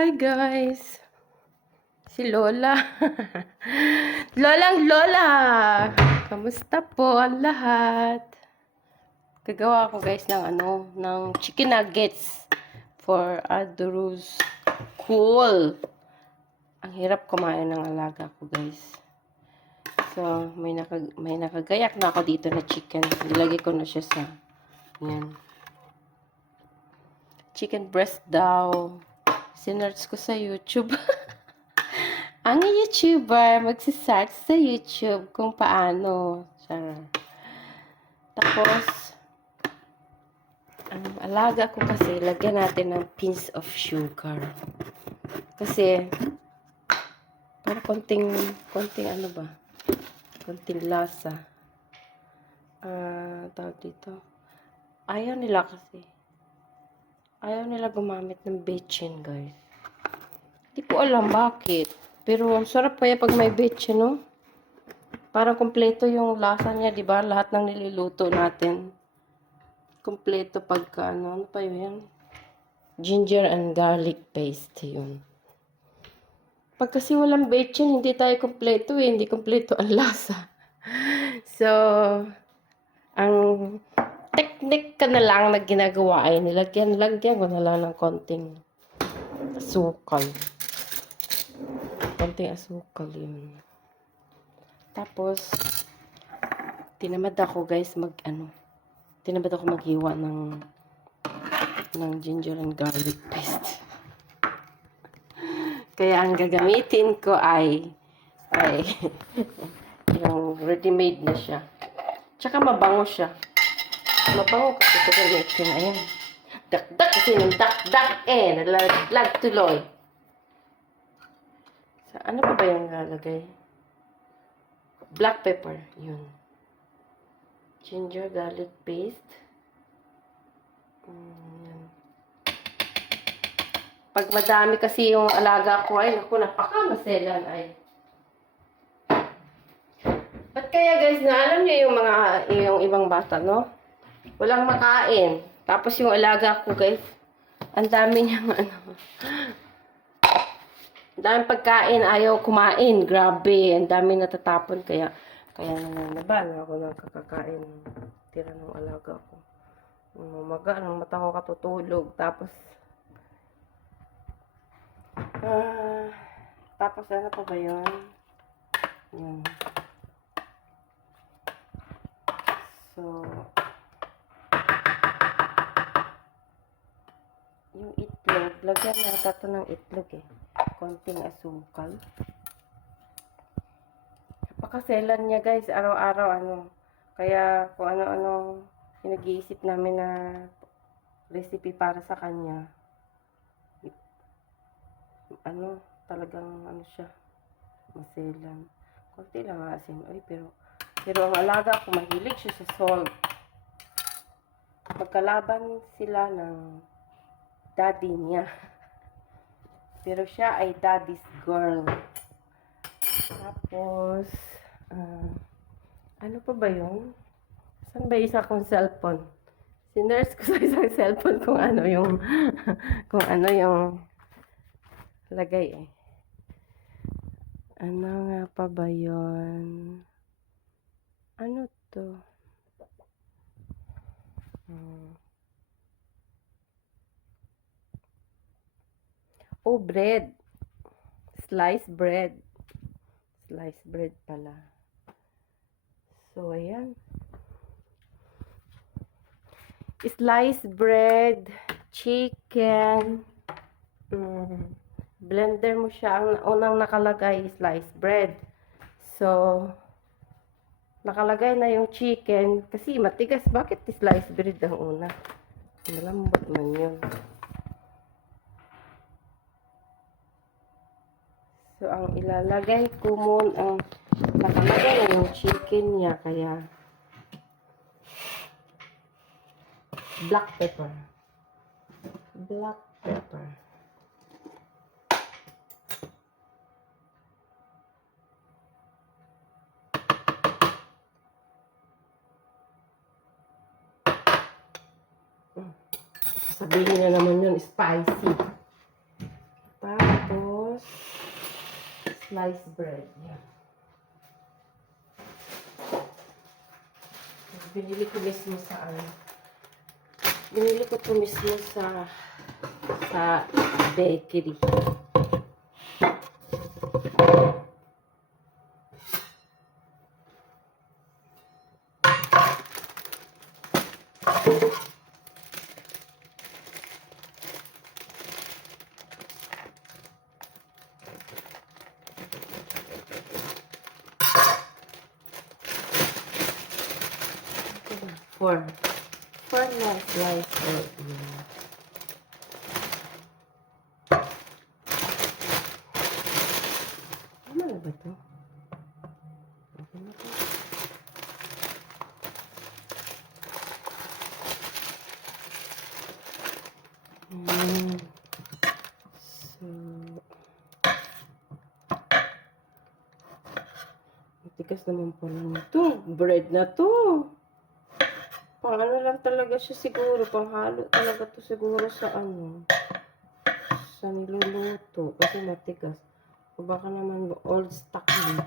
Hi guys! Si Lola. Lolang Lola! Kamusta po ang lahat? Gagawa ako guys ng ano, ng chicken nuggets for Adorus. Cool! Ang hirap kumain ng alaga ko guys. So, may, nakag may nakagayak na ako dito na chicken. Nilagay ko na siya sa, yan. Chicken breast daw. Sinerch ko sa YouTube. Ang YouTuber magsisearch sa YouTube kung paano. Char. Tapos, ang alaga ko kasi, lagyan natin ng pinch of sugar. Kasi, para konting, konting ano ba? Konting lasa. Ah, tawag dito. Ayaw nila kasi. Ayaw nila gumamit ng betchin, guys. Hindi ko alam bakit. Pero ang sarap kaya pag may betchin, no? Parang kompleto yung lasa niya, di ba? Lahat ng niluluto natin. Kompleto pagka, ano, ano pa yun? Ginger and garlic paste, yun. Pag kasi walang betchin, hindi tayo kompleto eh. Hindi kompleto ang lasa. So, ang technique ka na lang na ginagawa ay nilagyan, lagyan ko na lang ng konting asukal. Konting asukal yun. Tapos, tinamad ako guys mag ano, tinamad ako maghiwa ng ng ginger and garlic paste. Kaya ang gagamitin ko ay ay yung ready-made na siya. Tsaka mabango siya. Mabango kasi ito gamitin. Ayan. Dakdak kasi ng dakdak eh. Nalaglag tuloy. Sa ano pa ba yung lalagay? Black pepper. Yun. Ginger garlic paste. Mm, yan. Pag madami kasi yung alaga ko ay, naku, napakamaselan ay. Ba't kaya guys, na alam niyo yung mga, yung ibang bata, no? Walang makain. Tapos yung alaga ko guys, ang dami niyang ano, ang daming pagkain, ayaw kumain. Grabe, ang dami natatapon. Kaya, kaya nananaban ako ng kakakain. Tira ng alaga ko. Umaga, ng mata ko katutulog. Tapos, ah, tapos ano pa ba yun? Yan. So, yung itlog, lagyan nata to ng itlog eh. Konting asukal. Napakaselan niya guys, araw-araw ano. Kaya kung ano-ano pinag-iisip namin na recipe para sa kanya. Ano, talagang ano siya, maselan. Konti lang asin. Ay, pero pero ang alaga ko, mahilig siya sa salt. Magkalaban sila ng daddy niya. Pero siya ay daddy's girl. Tapos, ah, ano pa ba yun? Saan ba isa kong cellphone? Sinurse ko sa isang cellphone kung ano yung kung ano yung lagay eh. Ano nga pa ba yun? Ano to? Hmm. Oh, bread. Sliced bread. Sliced bread pala. So, ayan. Sliced bread, chicken. Mm. Blender mo siya. Ang unang nakalagay, sliced bread. So, nakalagay na yung chicken. Kasi matigas. Bakit sliced bread ang una? Malambot man yun. So, ang ilalagay ko muna, ang nakalagay na yung chicken niya. Kaya, black pepper. Black pepper. Sabihin na naman yun, spicy. Tapos, sliced bread. Yan. Binili ko mismo sa ano. Binili ko to mismo sa sa bakery. Four. Four na slice bread. Yan. Tama na ba to? Okay na to. Mm. Matigas naman pala nito. Bread na to. Pang lang talaga siya siguro. Panghalo talaga to siguro sa ano. Sa niluluto. Kasi matigas. O baka naman old stock na.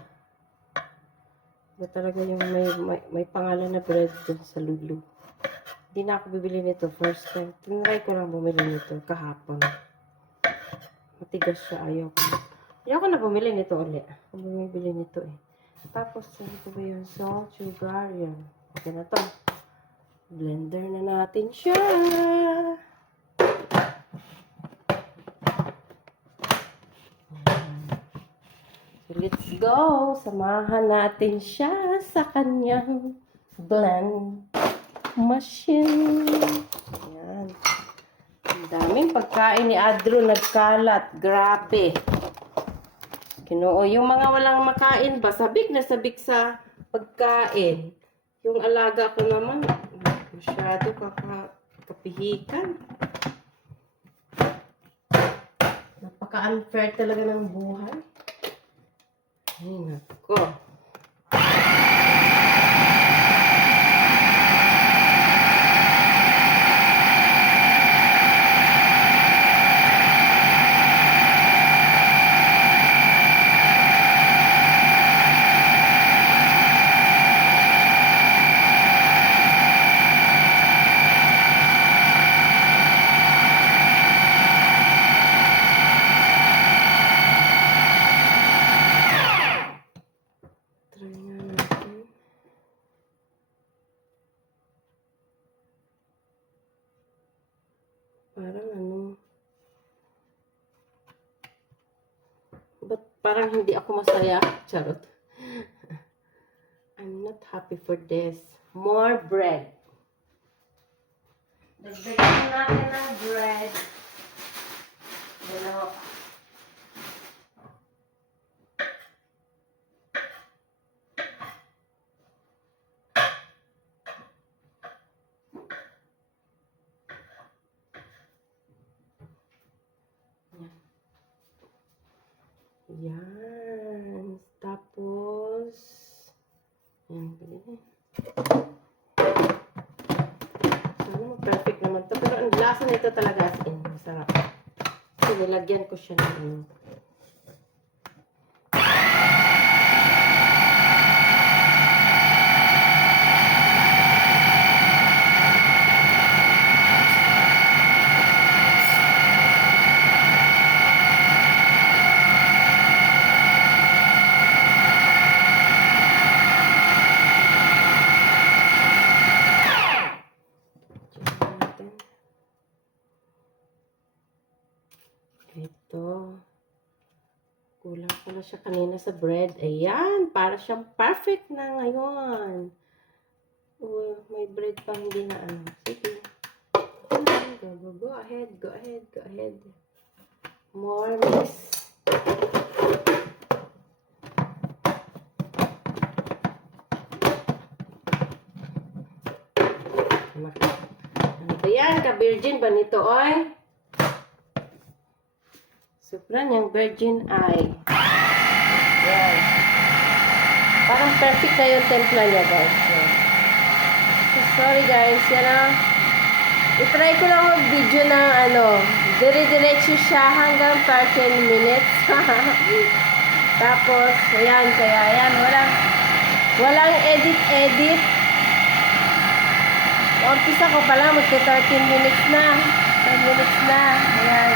Iba talaga yung may, may, may pangalan na bread dun sa lulu. Hindi na ako bibili nito first time. Tinry ko lang bumili nito kahapon. Matigas siya. Ayaw ko. Ayaw ko na bumili nito ulit. Ako bumibili nito eh. Tapos, ano ko ba yung salt, sugar, yan. Okay na to. Blender na natin siya. So, let's go. Samahan natin siya sa kanyang blend machine. Yan. Ang daming pagkain ni Adro nagkalat. Grabe. Kinoo, yung mga walang makain ba, sabik na sabik sa pagkain. Yung alaga ko naman, masyado kaka, kapihikan. Napaka-unfair talaga ng buhay. Ay, nako. Try nga natin. Parang ano. Ba't parang hindi ako masaya? Charot. I'm not happy for this. More bread. Dagdagan natin ng bread. Dalawa. Yan. Tapos, yan, ganyan. Sana perfect naman to. Pero ang lasa nito talaga as in, masarap. So, nilagyan ko siya ng ano. Check natin. Ito. Pala siya kanina sa bread. Ayan, para siyang perfect na ngayon. Oh, may bread pa hindi na ano. Sige. Go, go, go ahead, go ahead, go ahead. More mix. Ano ba yan? Ka-virgin ba nito, oy? Supra niyang virgin eye. Yan. Parang perfect na yung templa niya, guys. So, sorry, guys. Yan ah. I-try ko lang mag-video ng ano, Dire-diretso siya hanggang 13 minutes. Tapos, ayan, kaya ayan, walang, walang edit-edit. Umpisa ko pa lang, magka 13 minutes na. 10 minutes na. Ayan.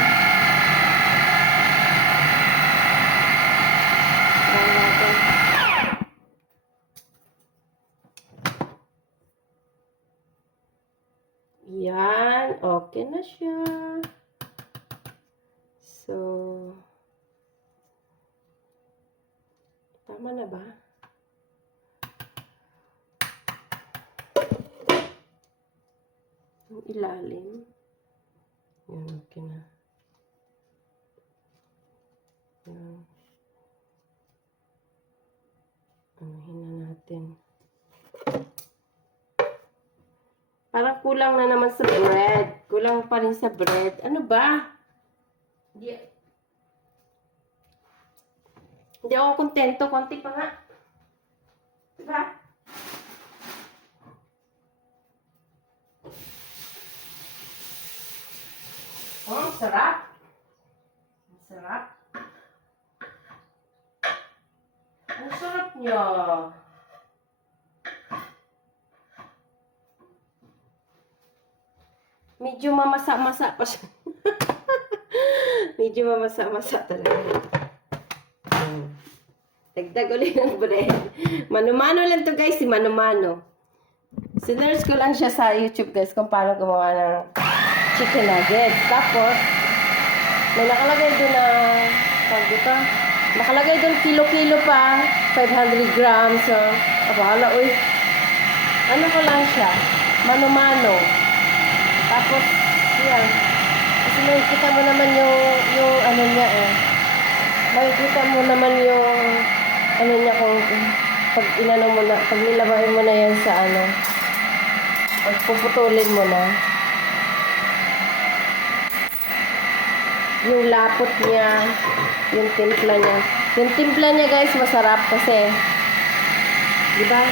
Try natin. Yan. Okay na siya. So, tama na ba? Yung ilalim. Yan, okay na. Yan. Anuhin na natin. Parang kulang na naman sa bread. Kulang pa rin sa bread. Ano ba? Hindi. Hindi ako kontento. Konti pa nga. Diba? Oh, ang sarap. Sarap. Ang sarap niya. Medyo mamasa-masa pa siya. Medyo mamasa-masa talaga. Ayan. Dagdag ulit ng bread. Mano-mano lang to guys, si Mano-mano. Sinerge ko lang siya sa YouTube guys kung paano gumawa ng chicken nuggets. Tapos, may nakalagay doon na, tawag dito, nakalagay doon kilo-kilo pa, 500 grams. So, abala, uy. Ano ko lang siya, mano-mano. Tapos, yan. Kasi makikita mo naman yung, yung ano niya eh. Makikita mo naman yung, ano niya kung, pag inano mo na, pag nilabay mo na yan sa ano, pag puputulin mo na. Yung lapot niya, yung timpla niya. Yung timpla niya guys, masarap kasi, di ba?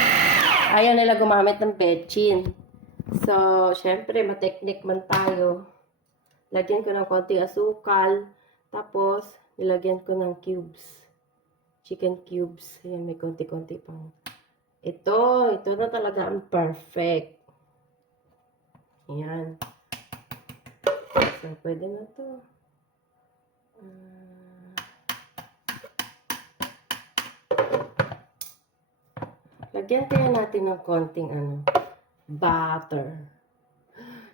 Ayaw nila gumamit ng betchin. So, syempre, mateknik man tayo. Lagyan ko ng konti asukal. Tapos, nilagyan ko ng cubes. Chicken cubes. Ayan, may konti-konti pang. Ito, ito na talaga ang perfect. Ayan. So, pwede na to. Ah. lagyan kaya natin ng konting ano, butter.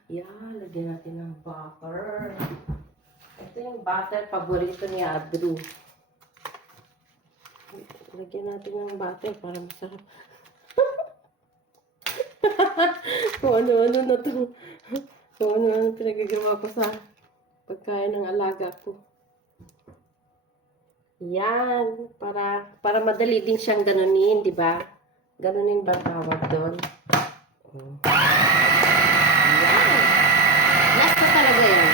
Yeah, lagyan natin ng butter. Ito yung butter, paborito ni Adru. Lagyan natin ng butter para masarap. Kung ano-ano na to. Kung ano-ano pinagagawa ko sa pagkain ng alaga ko. Yan, para para madali din siyang ganunin, di ba? Ganunin ba tawag doon? Oh. Yan. Last na talaga yan.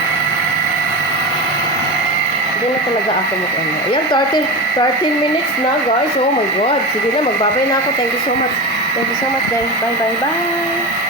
Hindi na talaga ako mag ano. Ayan, 13, 13 minutes na guys. Oh my God. Sige na, magbabay na ako. Thank you so much. Thank you so much guys. Bye, bye, bye.